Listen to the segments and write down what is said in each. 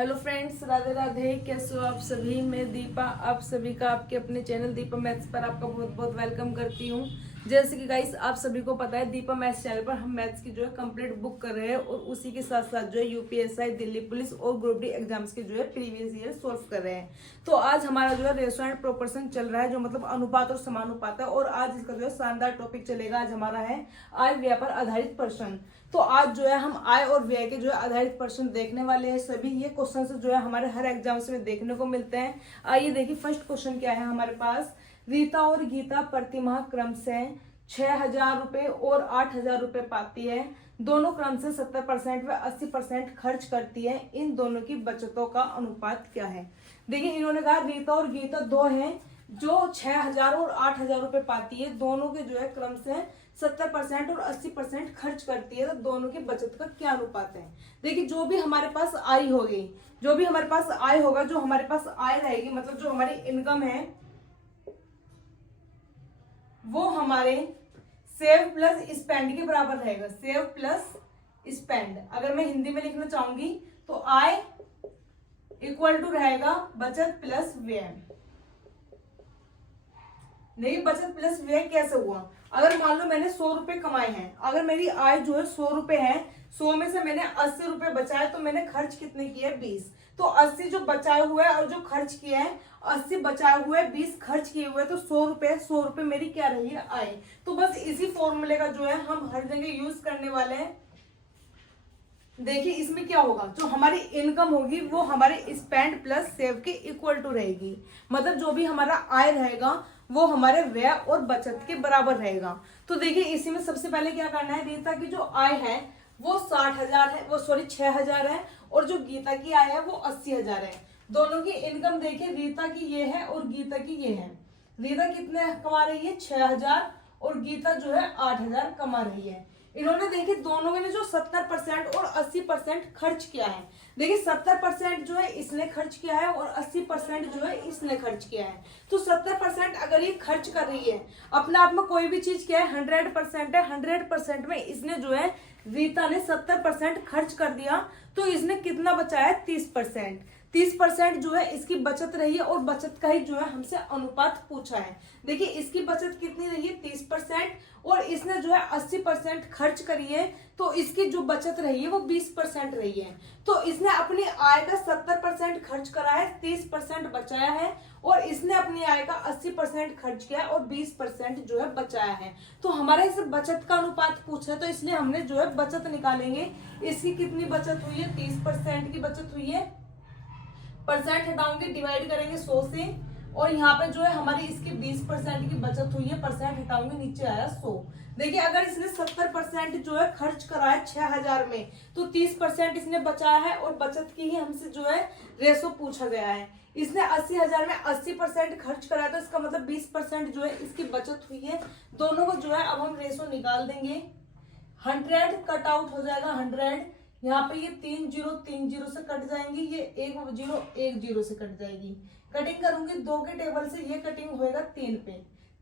Hello friends, Radhe Radhe. कैसे हो आप सभी? मैं दीपा आप सभी का आपके अपने चैनल दीपा मैथ्स पर आपका बहुत बहुत वेलकम करती हूँ। जैसे कि गाइस आप सभी को पता है, दीपा मैथ्स चैनल पर हम मैथ्स की जो है कंप्लीट बुक कर रहे हैं और उसी के साथ साथ जो है यूपीएसआई, दिल्ली पुलिस और ग्रुप डी एग्जाम्स के जो है प्रीवियस ईयर सॉल्व कर रहे हैं। तो आज हमारा जो है रेशो एंड प्रोपोर्शन चल रहा है, जो मतलब अनुपात और समानुपात है। और आज इसका जो है शानदार टॉपिक चलेगा। आज हमारा है आय व्यय पर आधारित प्रश्न। तो आज जो है हम आय और व्यय के जो है आधारित प्रश्न देखने वाले हैं। सभी ये क्वेश्चन जो है हमारे हर एग्जाम्स में देखने को मिलते हैं। आइए देखिए फर्स्ट क्वेश्चन क्या है हमारे पास। रीता और गीता प्रतिमाह क्रम से 6,000 रुपए और 8,000 रुपए पाती है। दोनों क्रम से 70% व 80% खर्च करती है। इन दोनों की बचतों का अनुपात क्या है? देखिए इन्होंने कहा रीता और गीता दो हैं जो 6,000 और 8,000 रुपए पाती है। दोनों के जो है क्रम से 70% और 80% खर्च करती है। तो दोनों की बचत का क्या अनुपात है? देखिए जो भी हमारे पास आय होगी, जो भी हमारे पास आय होगा, जो हमारे पास आय रहेगी, मतलब जो हमारी इनकम है, वो हमारे सेव प्लस स्पेंड के बराबर रहेगा। सेव प्लस स्पेंड अगर मैं हिंदी में लिखना चाहूंगी तो आय इक्वल टू रहेगा बचत प्लस व्यय। नहीं, बचत प्लस व्यय कैसे हुआ? अगर मान लो मैंने 100 रुपए कमाए हैं, अगर मेरी आय जो है 100 रुपए है, 100 में से मैंने 80 रुपए बचाए, तो मैंने खर्च कितने किए? 20। तो 80 जो बचाए हुए और जो खर्च किए हैं, 80 बचाए हुए, 20 खर्च किए हुए, तो 100 रुपए मेरी क्या रही है? आय। तो बस इसी फॉर्मूले का जो है हम हर जगह यूज करने वाले हैं। देखिए इसमें क्या होगा, जो हमारी इनकम होगी वो हमारे स्पेंड प्लस सेव के इक्वल टू रहेगी। मतलब जो भी हमारा आय रहेगा वो हमारे व्यय और बचत के बराबर रहेगा। तो देखिए इसी में सबसे पहले क्या करना है, रीता की जो आय है वो 60,000 है, वो 6,000 है, और जो गीता की आय है वो 80,000 है। दोनों की इनकम देखिए, रीता की ये है और गीता की ये है। रीता कितने कमा रही है? 6,000, और गीता जो है 8,000 कमा रही है। इन्होंने देखिए दोनों ने जो 70% और 80% खर्च किया है। देखिए 70% जो है इसने खर्च किया है और 80% जो है इसने खर्च किया है। तो 70% अगर ये खर्च कर रही है, अपने आप में कोई भी चीज क्या है? 100% है। 100% में इसने जो है, रीता ने 70% खर्च कर दिया, तो इसने कितना बचाया है? 30%। 30% जो है इसकी बचत रही है, और बचत का ही जो है हमसे अनुपात पूछा है। देखिए इसकी बचत कितनी रही है? 30%, और इसने जो है 80% खर्च करी है, तो इसकी जो बचत रही है वो 20% रही है। तो इसने अपनी आय का 70% खर्च करा है, 30% बचाया है, और इसने अपनी आय का 80% खर्च किया और 20% जो है बचाया है। तो हमारे इस बचत का अनुपात पूछा है, तो इसलिए हमने जो है बचत निकालेंगे। इसकी कितनी बचत हुई है? 30% की बचत हुई है। परसेंट हटाऊंगे, डिवाइड करेंगे 100 से, और यहाँ पे जो है हमारी इसकी 20% की बचत हुई है। परसेंट हटाऊंगे, नीचे आया 100। देखिए अगर इसने 70% जो है खर्च करा है 6,000 में, तो 30% इसने बचाया है, और बचत की ही हमसे जो है रेशो पूछा गया है। इसने 80,000 में 80% खर्च करा है, तो इसका मतलब 20% जो है इसकी बचत हुई है। दोनों को जो है अब हम रेशो निकाल देंगे। 100 कट आउट हो जाएगा, 100। यहाँ पे ये 3 जीरो 3 जीरो से कट जाएंगी, ये 1 जीरो 1 जीरो से कट जाएगी। कटिंग करूंगी 2 के टेबल से, ये कटिंग होएगा 3 पे।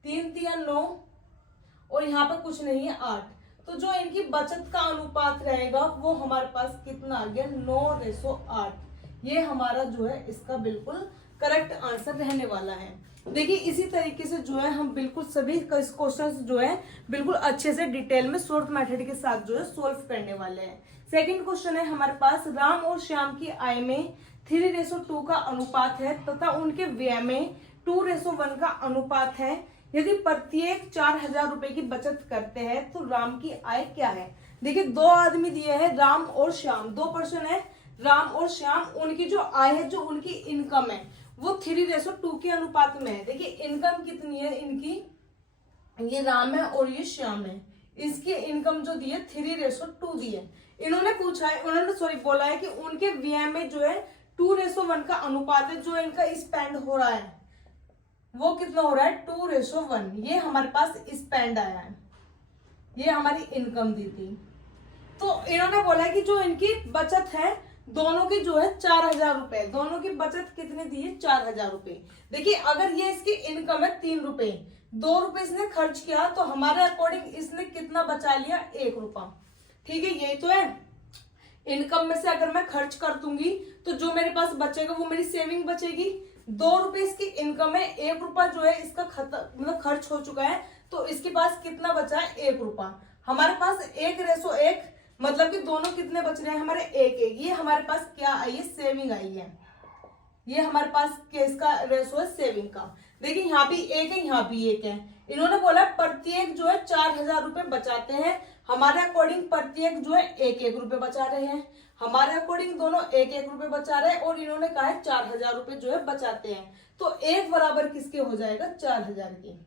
3 3 9, और यहाँ पे कुछ नहीं है 8। तो जो इनकी बचत का अनुपात रहेगा वो हमारे पास कितना आ गया? 9:8। ये हमारा जो है इसका बिल्कुल करेक्ट आंसर रहने वाला है। देखिए इसी तरीके से जो है हम बिल्कुल सभी क्वेश्चंस जो है बिल्कुल अच्छे से डिटेल में शॉर्ट मेथड के साथ जो है सोल्व करने वाले हैं। सेकंड क्वेश्चन है हमारे पास, राम और श्याम की आय में 3:2 का अनुपात है तथा उनके व्यय में 2:1 का अनुपात है। यदि प्रत्येक 4,000 रुपए की बचत करते हैं तो राम की आय क्या है? देखिए दो आदमी दिए हैं, राम और श्याम, दो पर्सन है, राम और श्याम। उनकी जो आय है, जो उनकी इनकम है, वो 3:2 के अनुपात में है। देखिए इनकम कितनी है इनकी? ये राम है और ये श्याम है। इसकी इनकम जो दी है 3:2 दी है। इन्होंने पूछा है, उन्होंने बोला है कि उनके व्यय में जो है 2:1 का अनुपात है। जो इनका स्पेंड हो रहा है वो कितना हो रहा है? 2:1। ये हमारे पास स्पेंड आया है, ये हमारी इनकम दी थी। तो इन्होंने बोला है कि जो इनकी बचत है दोनों की जो है 4,000 रुपए, दोनों की बचत कितनी दी है? 4,000 रुपए। देखिए अगर ये इसकी इनकम है 3 रुपए, 2 रुपए इसने खर्च किया, तो हमारे अकॉर्डिंग इसने कितना बचा लिया? 1 रुपया। ठीक है, यही तो है। इनकम में से अगर मैं खर्च कर दूंगी तो जो मेरे पास बचेगा वो मेरी सेविंग बचेगी। 2 रुपए इसकी इनकम है, 1 रुपया जो है इसका मतलब खर्च हो चुका है, तो इसके पास कितना बचा है 1 रुपया। हमारे पास 1:1 मतलब कि दोनों कितने बच रहे हैं हमारे 1:1। ये हमारे पास क्या आई है, सेविंग आई है। ये हमारे पास किसका रेशो है, सेविंग का। देखिए यहाँ भी 1 है, यहाँ भी 1 है। इन्होंने बोला प्रत्येक जो है 4000 रुपए बचाते हैं। हमारे अकॉर्डिंग प्रत्येक जो है 1-1 रुपए बचा रहे हैं। हमारे अकॉर्डिंग दोनों 1-1 रुपए बचा रहे हैं और इन्होंने कहा है 4000 रुपए जो है बचाते हैं। तो 1 बराबर किसके हो जाएगा, 4000 की।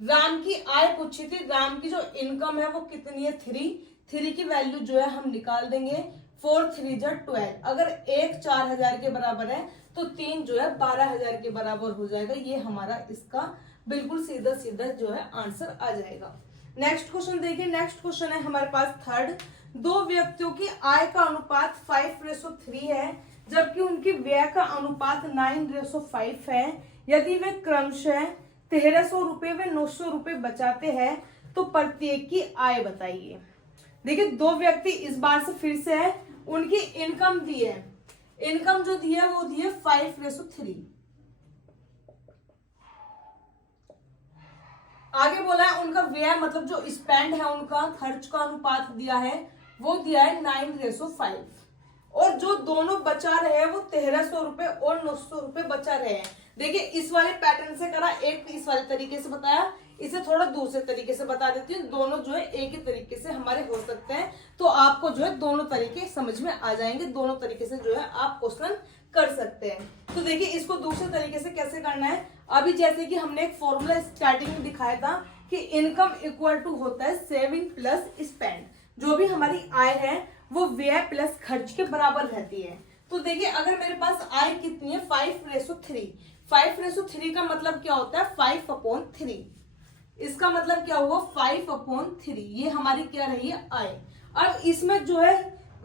राम की आय पूछी थी, राम की जो इनकम है वो कितनी है, 3 की वैल्यू जो है हम निकाल देंगे। 4 3 12। अगर 1 4000 के बराबर है तो 3 जो है 12000 के बराबर हो जाएगा। ये हमारा इसका बिल्कुल सीधा सीधा जो है आंसर आ जाएगा। नेक्स्ट क्वेश्चन देखिए, नेक्स्ट क्वेश्चन है हमारे पास थर्ड। 2 व्यक्तियों की आय का अनुपात 5:3 है, जबकि उनकी व्यय का अनुपात 9:5 है। यदि वे क्रमशः 1300 रुपए व 900 रुपए बचाते हैं तो प्रत्येक की आय बताइए। देखिए 2 व्यक्ति, इस बार से फिर से है, उनकी इनकम दी है। इनकम जो दी है वो दी है 5:3। आगे बोला है उनका व्यय मतलब जो स्पेंड है, उनका खर्च का अनुपात दिया है वो दिया है 9:5। और जो दोनों बचा रहे हैं वो 1300 रुपए और 900 रुपए बचा रहे हैं। देखिए इस वाले पैटर्न से करा, एक इस वाले तरीके से बताया, इसे थोड़ा दूसरे तरीके से बता देती हूँ। दोनों जो है एक ही तरीके से हमारे हो सकते हैं, तो आपको जो है दोनों तरीके समझ में आ जाएंगे। दोनों तरीके से जो है आप क्वेश्चन कर सकते हैं। तो देखिए इसको दूसरे तरीके से कैसे करना है। अभी जैसे कि हमने एक फॉर्मूला स्टार्टिंग में दिखाया था कि इनकम इक्वल टू होता है सेविंग प्लस स्पेंड। जो भी हमारी आय है वो व्यय प्लस खर्च के बराबर रहती है। तो देखिए अगर मेरे पास आय कितनी है 5:3। 5:3 का मतलब क्या होता है 5/3। इसका मतलब क्या हुआ 5/3। ये हमारी क्या रही है आय। अब इसमें जो है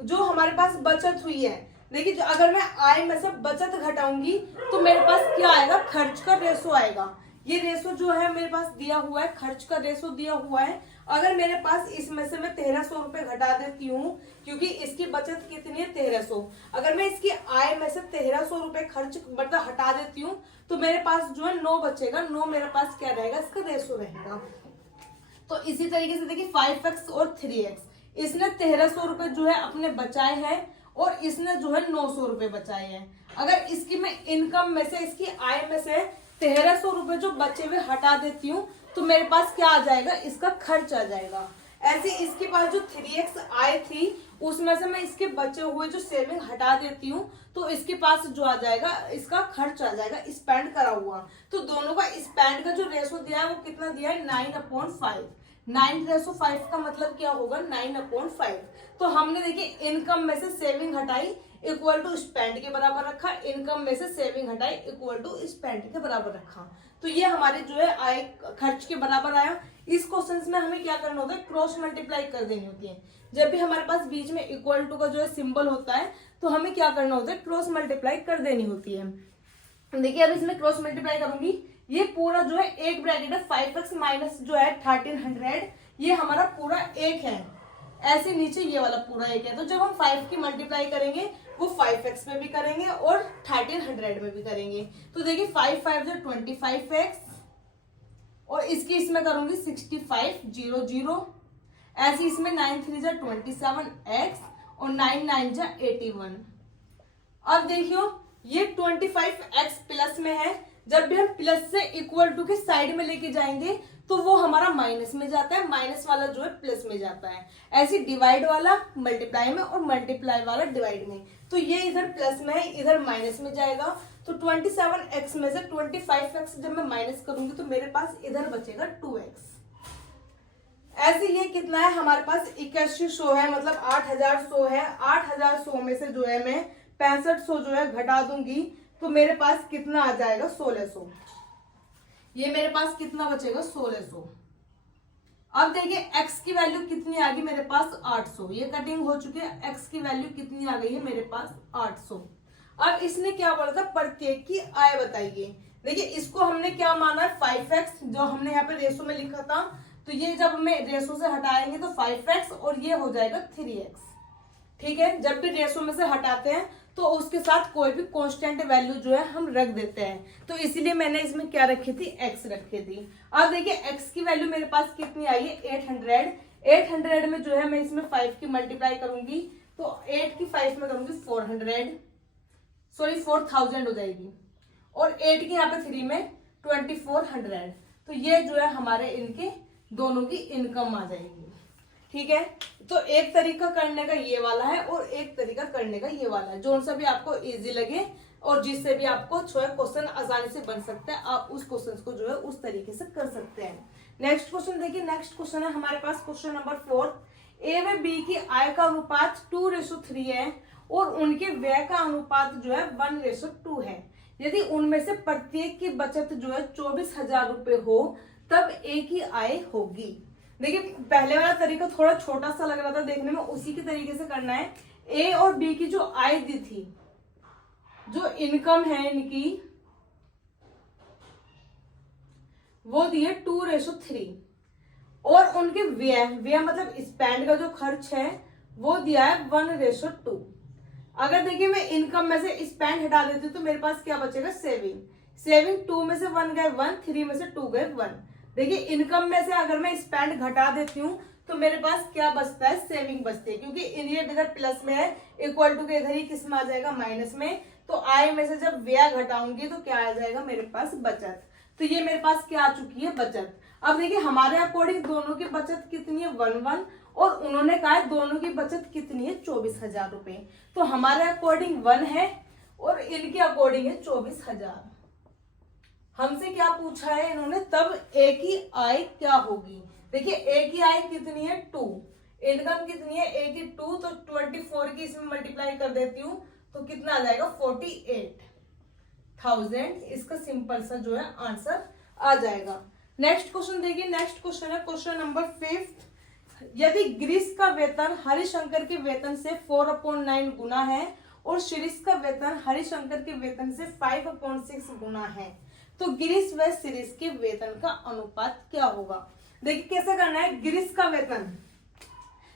जो हमारे पास बचत हुई है, देखिए अगर मैं आय में से बचत घटाऊंगी तो मेरे पास क्या आएगा, खर्च का रेशो आएगा। ये रेशो जो है मेरे पास दिया हुआ है, खर्च का रेशो दिया हुआ है। अगर मेरे पास इसमें से मैं 1300 रुपए घटा देती हूँ, क्योंकि इसकी बचत कितनी है 1300। अगर मैं इसकी आय में से 1300 रुपए खर्च मतलब हटा देती हूँ तो मेरे पास जो है 9 बचेगा। 9 मेरे पास क्या रहेगा, इसका रेशो रहेगा। तो इसी तरीके से देखिए 5x और 3x, इसने 1300 रुपए जो है अपने बचाए हैं और इसने जो है 900 रुपए बचाए हैं। अगर इसकी मैं इनकम में से, इसकी आय में से 1300 रुपए जो बचे हुए हटा देती हूँ तो मेरे पास क्या आ जाएगा, इसका खर्च आ जाएगा। ऐसे इसके पास जो 3x आय थी उसमें से मैं इसके बचे हुए जो सेविंग हटा देती हूँ तो इसके पास जो आ जाएगा, इसका खर्च आ जाएगा, स्पेंड करा हुआ। तो दोनों का स्पेंड का जो रेशो दिया है वो कितना दिया है 9/5। 9:5 का मतलब क्या होगा 9/5। तो हमने देखिए इनकम में से सेविंग हटाई इक्वल टू स्पेंड के बराबर रखा, इनकम में से सेविंग हटाई इक्वल टू स्पेंड के बराबर रखा। तो ये हमारे जो है आय खर्च के बराबर आया। इस क्वेश्चन में हमें क्या करना होता है, क्रॉस मल्टीप्लाई कर देनी होती है। जब भी हमारे पास बीच में इक्वल टू का जो है सिंबल होता है तो हमें क्या करना होता है, क्रॉस मल्टीप्लाई कर देनी होती है। देखिए अब इसमें क्रॉस मल्टीप्लाई करूंगी, ये पूरा जो है एक ब्रैकेट है 5x माइनस जो है 1300, ये हमारा पूरा 1 है। ऐसे नीचे ये वाला पूरा 1 है। तो जब हम 5 की मल्टीप्लाई करेंगे वो 5x में भी करेंगे और 1300 में भी करेंगे। तो देखिए 5 5 जो 25x और इसकी इसमें करूंगी 6500। ऐसे इसमें 9 3 जा 27x और 9 9 जा 81। अब देखियो ये 25x प्लस में है। जब भी हम प्लस से इक्वल टू के साइड में लेके जाएंगे तो वो हमारा माइनस में जाता है, माइनस वाला जो है प्लस में जाता है। ऐसे डिवाइड वाला मल्टीप्लाई में और मल्टीप्लाई वाला डिवाइड में। तो ये इधर प्लस में है, इधर माइनस में जाएगा। तो 27x में से 25x जब मैं माइनस करूंगी तो मेरे पास इधर बचेगा 2x। ऐसे ये कितना है हमारे पास 8100 है, मतलब 8100 है। 8100 में से जो है मैं 6500 जो है घटा दूंगी तो मेरे पास कितना आ जाएगा 1600। ये मेरे पास कितना बचेगा 1600। अब देखिए x की वैल्यू कितनी आ गई मेरे पास 800। ये कटिंग हो चुकी है, x की वैल्यू कितनी आ गई है मेरे पास 800। अब इसने क्या बोला था, प्रत्येक की आय बताइए। देखिए इसको हमने क्या माना है 5x, जो हमने यहाँ पे रेशो में लिखा था। तो ये जब हमें रेशो से हटाएंगे तो 5x और ये हो जाएगा 3x। ठीक है, जब भी रेशो में से हटाते हैं तो उसके साथ कोई भी कांस्टेंट वैल्यू जो है हम रख देते हैं, तो इसीलिए मैंने इसमें क्या रखी थी, x रखी थी। अब देखिए x की वैल्यू मेरे पास कितनी आई है, 800। 800 में जो है मैं इसमें 5 की मल्टीप्लाई करूंगी, तो 8 की 5 में करूंगी 4000 हो जाएगी, और 8 की यहाँ पे 3 में 2400। तो ये जो है हमारे इनके दोनों की इनकम आ जाएगी। ठीक है, तो एक तरीका करने का ये वाला है और एक तरीका करने का ये वाला है, जो सा भी आपको इजी लगे और जिससे भी आपको क्वेश्चन आसानी से बन सकता है, आप उस क्वेश्चन को जो है उस तरीके से कर सकते हैं। नेक्स्ट क्वेश्चन देखिए, नेक्स्ट क्वेश्चन है हमारे पास क्वेश्चन नंबर 4। ए व बी की आय का अनुपात 2:3 है और उनके व्यय का अनुपात जो है 1:2 है। यदि उनमें से प्रत्येक की बचत जो है 24,000 रुपए हो तब ए की आय होगी। देखिए पहले वाला तरीका थोड़ा छोटा सा लग रहा था देखने में, उसी के तरीके से करना है। ए और बी की जो आय दी थी, जो इनकम है इनकी, वो दी है 2:3 और उनके व्यय मतलब स्पेंड का जो खर्च है वो दिया है 1:2। अगर देखिए मैं इनकम में से स्पेंड हटा देती हूँ तो मेरे पास क्या बचेगा, सेविंग 2 में से 1 गए 1, 3 में से 2 गए 1। देखिए इनकम में से अगर मैं स्पेंड घटा देती हूँ तो मेरे पास क्या बचता है, सेविंग बचती है, क्योंकि ये इधर प्लस में है, इक्वल टू के इधर ही किस में आ जाएगा, माइनस में। तो आय में से जब व्यय घटाऊंगी तो क्या आ जाएगा मेरे पास, बचत। तो ये मेरे पास क्या आ चुकी है, बचत। अब देखिए हमारे अकॉर्डिंग दोनों की बचत कितनी है, 1 और उन्होंने कहा है दोनों की बचत कितनी है, 24,000 रुपए। तो हमारे अकॉर्डिंग 1 है और इनके अकॉर्डिंग है 24,000। हमसे क्या पूछा है इन्होंने, तब ए की आय क्या होगी। देखिए ए की आय कितनी है, 2, इनकम कितनी है ए की 2, तो 24 की इसमें मल्टीप्लाई कर देती हूँ तो कितना आ जाएगा, 48,000। इसका सिंपल सा जो है आंसर आ जाएगा। नेक्स्ट क्वेश्चन देखिए, नेक्स्ट क्वेश्चन है क्वेश्चन नंबर 5। यदि गिरीश का वेतन हरिशंकर के वेतन से 4/9 गुना है और शिरीष का वेतन हरिशंकर के वेतन से 5/6 गुना है, तो गिरीश व शिरीष के वेतन का अनुपात क्या होगा। देखिए कैसे करना है, गिरीश का वेतन,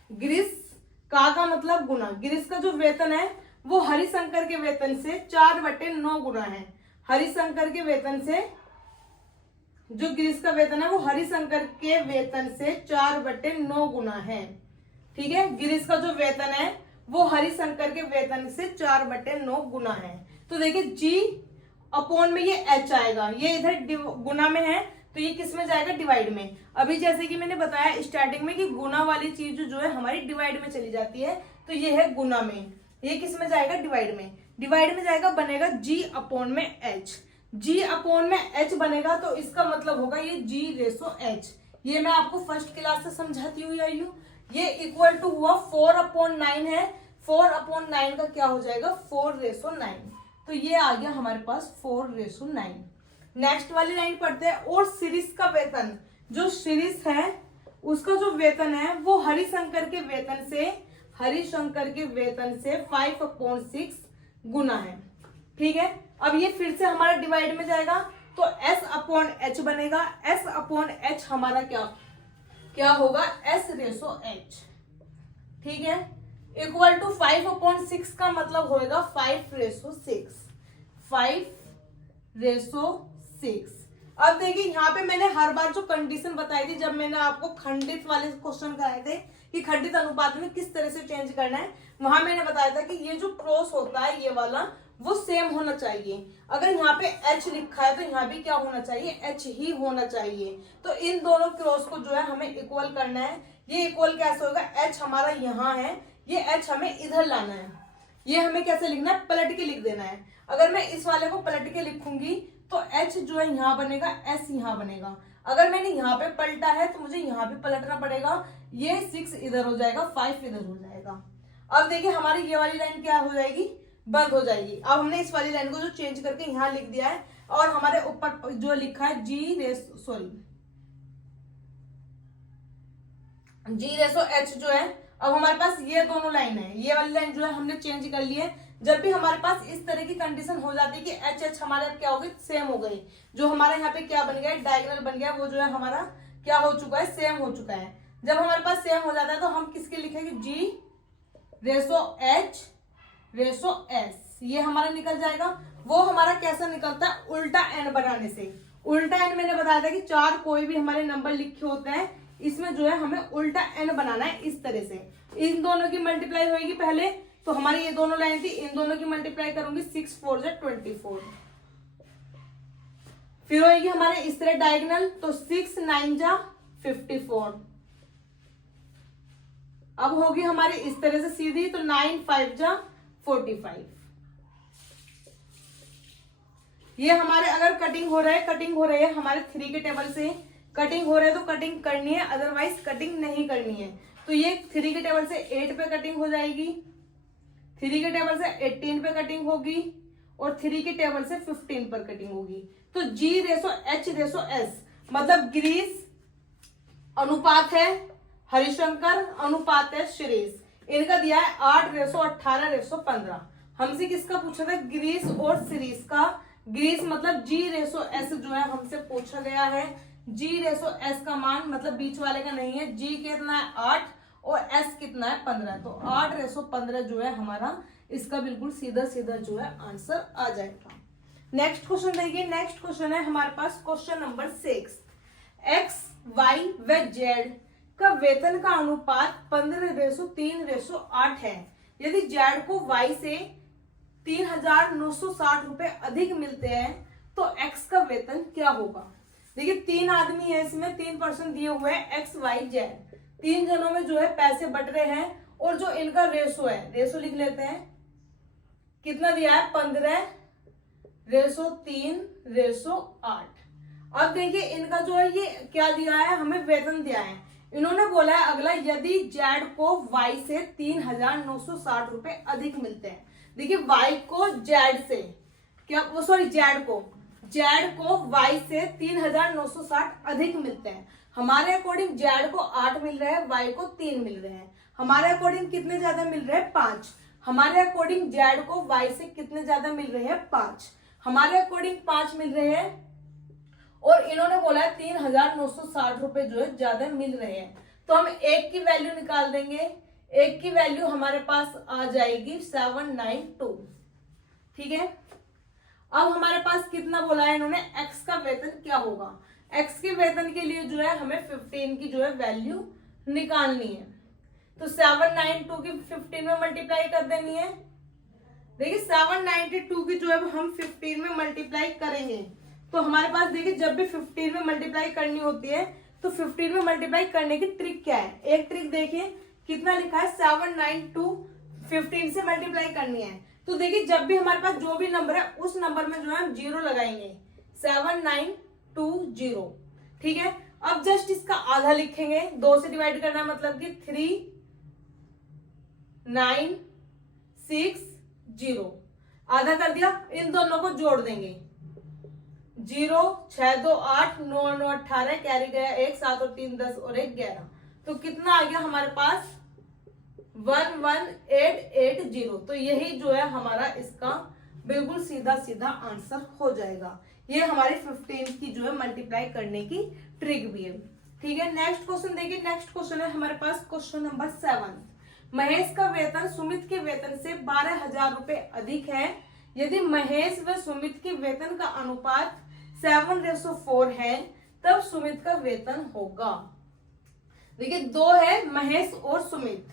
गिरीश का मतलब गुना, गिरीश का जो वेतन है वो हरिशंकर के वेतन से 4/9 गुना है। हरिशंकर के वेतन से, जो गिरीश का वेतन है वो हरिशंकर के वेतन से 4/9 गुना है। ठीक है, गिरीश का जो वेतन है वो हरिशंकर के वेतन से 4/9 गुना है। तो देखिए जी अपॉन में ये एच आएगा, ये इधर गुना में है तो ये किस में जाएगा, डिवाइड में। अभी जैसे कि मैंने बताया स्टार्टिंग में कि गुना वाली चीज जो है हमारी डिवाइड में चली जाती है, तो ये है गुना में, ये किस में जाएगा, डिवाइड में। डिवाइड में जाएगा, बनेगा जी अपॉन में एच। जी अपॉन में एच बनेगा तो इसका मतलब होगा ये G/H। ये मैं आपको फर्स्ट क्लास से समझाती हुई आई हूँ। ये इक्वल टू हुआ 4/9 है, 4/9 का क्या हो जाएगा, 4/9। तो ये आ गया हमारे पास 4/9। नेक्स्ट वाली लाइन पढ़ते हैं। और शिरीष का वेतन, जो शिरीष है उसका जो वेतन है वो हरिशंकर के वेतन से 5/6 गुना है। ठीक है, अब ये फिर से हमारा डिवाइड में जाएगा तो S/H बनेगा। S/H हमारा क्या होगा, S/H। ठीक है, इक्वल टू 5/6 का मतलब होगा 5/6। 5/6। अब देखिए यहाँ पे मैंने हर बार जो कंडीशन बताई थी, जब मैंने आपको खंडित वाले क्वेश्चन कराए थे कि खंडित अनुपात में किस तरह से चेंज करना है, वहां मैंने बताया था कि ये जो क्रॉस होता है ये वाला वो सेम होना चाहिए। अगर यहाँ पे H लिखा है तो यहाँ भी क्या होना चाहिए, H ही होना चाहिए। तो इन दोनों क्रॉस को जो है हमें इक्वल करना है। ये इक्वल कैसे होगा, H हमारा यहाँ है, ये H हमें इधर लाना है। ये हमें कैसे लिखना है, पलट के लिख देना है। अगर मैं इस वाले को पलट के लिखूंगी तो H जो है यहाँ बनेगा, S यहाँ बनेगा। अगर मैंने यहाँ पे पलटा है तो मुझे यहाँ भी पलटना पड़ेगा। ये 6 इधर हो जाएगा, 5 इधर हो जाएगा। अब देखिए हमारी ये वाली लाइन क्या हो जाएगी, बंद हो जाएगी। अब हमने इस वाली लाइन को जो चेंज करके यहाँ लिख दिया है और हमारे ऊपर जो लिखा है G/H जो है, अब हमारे पास ये दोनों लाइन है, ये वाली लाइन जो है हमने चेंज कर ली है। जब भी हमारे पास इस तरह की कंडीशन हो जाती है कि H हमारे क्या हो गई, सेम हो गई, जो हमारा यहाँ पे क्या बन गया, डायगोनल बन गया, वो जो है हमारा क्या हो चुका है, सेम हो चुका है। जब हमारे पास सेम हो जाता है तो हम किसके लिखेंगे, रेशो H रेशो S, ये हमारा निकल जाएगा। वो हमारा कैसा निकलता है, उल्टा n बनाने से। उल्टा n मैंने बताया था कि 4 कोई भी हमारे नंबर लिखे होते हैं, इसमें जो है हमें उल्टा n बनाना है इस तरह से। इन दोनों की मल्टीप्लाई होगी पहले, तो हमारी ये दोनों लाइन थी, इन दोनों की मल्टीप्लाई करूंगी, 6 4 जा 24, फिर होगी हमारे इस तरह डायगोनल, तो 6 9 जा 54। अब होगी हमारी इस तरह से सीधी, तो 9 5 जा 45। ये हमारे अगर कटिंग हो रहा है हमारे 3 के टेबल से कटिंग हो रहा है तो कटिंग करनी है, अदरवाइज कटिंग नहीं करनी है। तो ये 3 के टेबल से 8 पे कटिंग हो जाएगी, 3 के टेबल से 18 पे कटिंग होगी, और 3 के टेबल से 15 पर कटिंग होगी। तो G ratio H ratio S मतलब गिरीश अनुपात है हरिशंकर, अनुपात है शिरीष। इनका दिया है 8 रेशो 18 रेशो 15। हमसे किसका पूछा था, गिरीश और शिरीष का। गिरीश मतलब G रेशो S जो है हमसे पूछा गया है। G रेशो S का मान मतलब बीच वाले का नहीं है, G कितना है 8 और S कितना है 15, तो 8 रेशो 15 जो है हमारा इसका बिल्कुल सीधा सीधा जो है आंसर आ जाएगा। नेक्स्ट क्वेश्चन देखिए, नेक्स्ट क्वेश्चन है हमारे पास क्वेश्चन नंबर 6। X, Y व Z का वेतन का अनुपात 15:3:8 है। यदि Z को Y से 3,960 रुपए अधिक मिलते हैं तो X का वेतन क्या होगा। देखिए 3 आदमी है, इसमें 3% दिए हुए हैं, X Y Z। 3 जनों में जो है पैसे बट रहे हैं, और जो इनका रेशो है, रेशो लिख लेते हैं, कितना दिया है 15 रेशो 3 रेशो 8। अब देखिए इनका जो है ये क्या दिया है, हमें वेतन दिया है। इन्होंने बोला है अगला, यदि Z को Y से 3,960 रुपए अधिक मिलते हैं। देखिए Y को Z से क्या, वो सॉरी Z को Y से 3,960 अधिक मिलते हैं। हमारे अकॉर्डिंग Z को 8 मिल रहे हैं, Y को 3 मिल रहे हैं। हमारे अकॉर्डिंग कितने ज्यादा मिल रहे हैं, 5। हमारे अकॉर्डिंग Z को Y से कितने ज्यादा मिल रहे हैं, 5। हमारे अकॉर्डिंग 5 मिल रहे हैं, और इन्होंने बोला है 3,960 रुपए जो है ज्यादा मिल रहे हैं। तो हम एक की वैल्यू निकाल देंगे, एक की वैल्यू हमारे पास आ जाएगी 792। ठीक है, अब हमारे पास कितना बोला है इन्होंने, X का वेतन क्या होगा। X के वेतन के लिए जो है हमें 15 की जो है वैल्यू निकालनी है। तो 792 की 15 में मल्टीप्लाई कर देनी है। देखिए 792 की जो है हम 15 में मल्टीप्लाई करेंगे, तो हमारे पास देखिए जब भी 15 में मल्टीप्लाई करनी होती है तो 15 में मल्टीप्लाई करने की ट्रिक क्या है। एक ट्रिक देखिए कितना लिखा है, 792 15 से मल्टीप्लाई करनी है। तो देखिए जब भी हमारे पास जो भी नंबर है उस नंबर में जो है हम 0 लगाएंगे, 7920। ठीक है, अब जस्ट इसका आधा लिखेंगे, 2 से डिवाइड करना है, मतलब कि 3960। आधा कर दिया, इन दोनों को जोड़ देंगे, 0 6 2 8 9 9 18, कैरी गया 1, 7 और 3 10 और 1 11। तो कितना आ गया हमारे पास 11880। तो यही जो है हमारा इसका बिल्कुल सीधा सीधा आंसर हो जाएगा। ये हमारी 15 की जो है मल्टीप्लाई करने की ट्रिक भी है। ठीक है, नेक्स्ट क्वेश्चन देखिए, नेक्स्ट क्वेश्चन है हमारे पास क्वेश्चन नंबर 7। महेश का वेतन सुमित के वेतन से 12,000 रुपए अधिक है। यदि महेश व सुमित के वेतन का अनुपात 7:4 है तब सुमित का वेतन होगा। देखिए 2 है महेश और सुमित,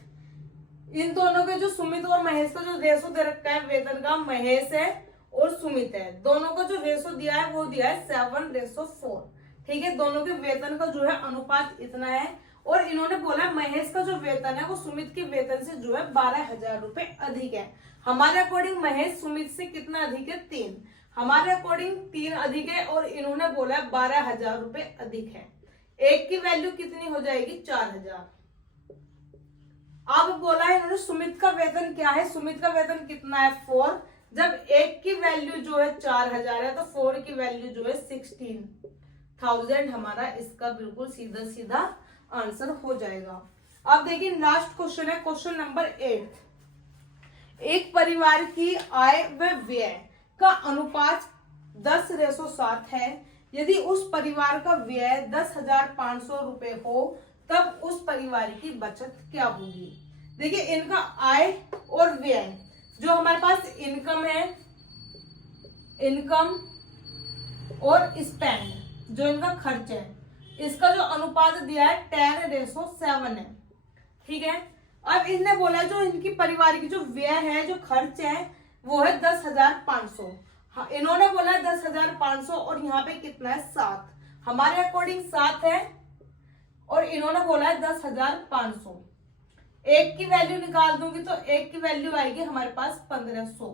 इन दोनों के जो सुमित और महेश का जो रेशो दे रखा है वेतन का, महेश है और सुमित है, दोनों का जो रेशो दिया है वो दिया है 7:4। ठीक है, दोनों के वेतन का जो है अनुपात इतना है, और इन्होंने बोला महेश का जो वेतन है वो सुमित के वेतन से जो है 12,000 रुपए अधिक है। हमारे अकॉर्डिंग महेश सुमित से कितना अधिक है, 3। हमारे अकॉर्डिंग 3 अधिक है, और इन्होंने बोला 12,000 रुपए अधिक है। एक की वैल्यू कितनी हो जाएगी, 4,000। अब बोला है इन्होंने सुमित का वेतन क्या है, सुमित का वेतन कितना है 4। जब एक की वैल्यू जो है 4,000 है तो 4 की वैल्यू जो है 16,000 हमारा इसका बिल्कुल सीधा सीधा आंसर हो जाएगा। अब देखिए लास्ट क्वेश्चन है क्वेश्चन नंबर 8। एक परिवार की आय व व्यय का अनुपात 10:7 है। यदि उस परिवार का व्यय 10,500 रुपए हो तब उस परिवार की बचत क्या होगी। देखिए इनका आय और व्यय, जो हमारे पास इनकम है, इनकम और स्पेंड, जो इनका खर्च है, इसका जो अनुपात दिया है 10:7 है। ठीक है, अब इनने बोला जो इनकी परिवार की जो व्यय है, जो खर्च है, वो है 10,500। हाँ, इन्होंने बोला है 10,500 और यहाँ पे कितना है 7, हमारे अकॉर्डिंग 7 है और इन्होंने बोला है 10,500। एक की वैल्यू निकाल दूंगी तो एक की वैल्यू आएगी हमारे पास 1,500।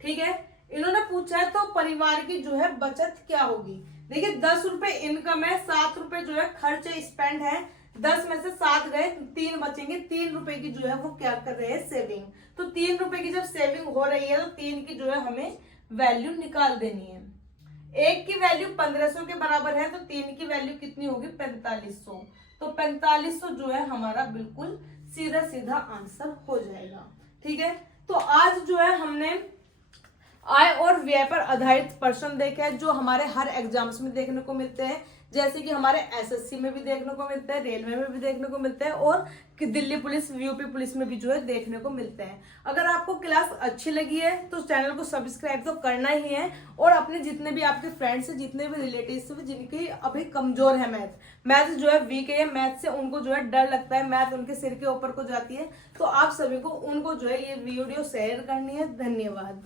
ठीक है, इन्होंने पूछा है तो परिवार की जो है बचत क्या होगी। देखिए 10 रुपए इनकम है, 7 रुपए जो है खर्च है, स्पेंड है, 10 में से 7 गए, 3 बचेंगे, 3 रुपए की जो है वो क्या कर रहे हैं, सेविंग। तो 3 रुपए की जब सेविंग हो रही है तो 3 की जो है हमें वैल्यू निकाल देनी है। एक की वैल्यू 1,500 के बराबर है तो 3 की वैल्यू कितनी होगी, 4,500। तो 4,500 जो है हमारा बिल्कुल सीधा सीधा आंसर हो जाएगा। ठीक है, तो आज जो है हमने आय और व्यय पर आधारित प्रश्न देखे हैं, जो हमारे हर एग्जाम्स में देखने को मिलते हैं, जैसे कि हमारे एसएससी में भी देखने को मिलते हैं, रेलवे में भी देखने को मिलते हैं और दिल्ली पुलिस, यूपी पुलिस में भी जो है देखने को मिलते हैं। अगर आपको क्लास अच्छी लगी है तो चैनल को सब्सक्राइब तो करना ही है, और अपने जितने भी आपके फ्रेंड्स हैं, जितने भी रिलेटिव्स हैं जिनकी अभी कमजोर है मैथ जो है वीक है, मैथ से उनको जो है डर लगता है, मैथ उनके सिर के ऊपर को जाती है, तो आप सभी को उनको जो है ये वीडियो शेयर करनी है। धन्यवाद।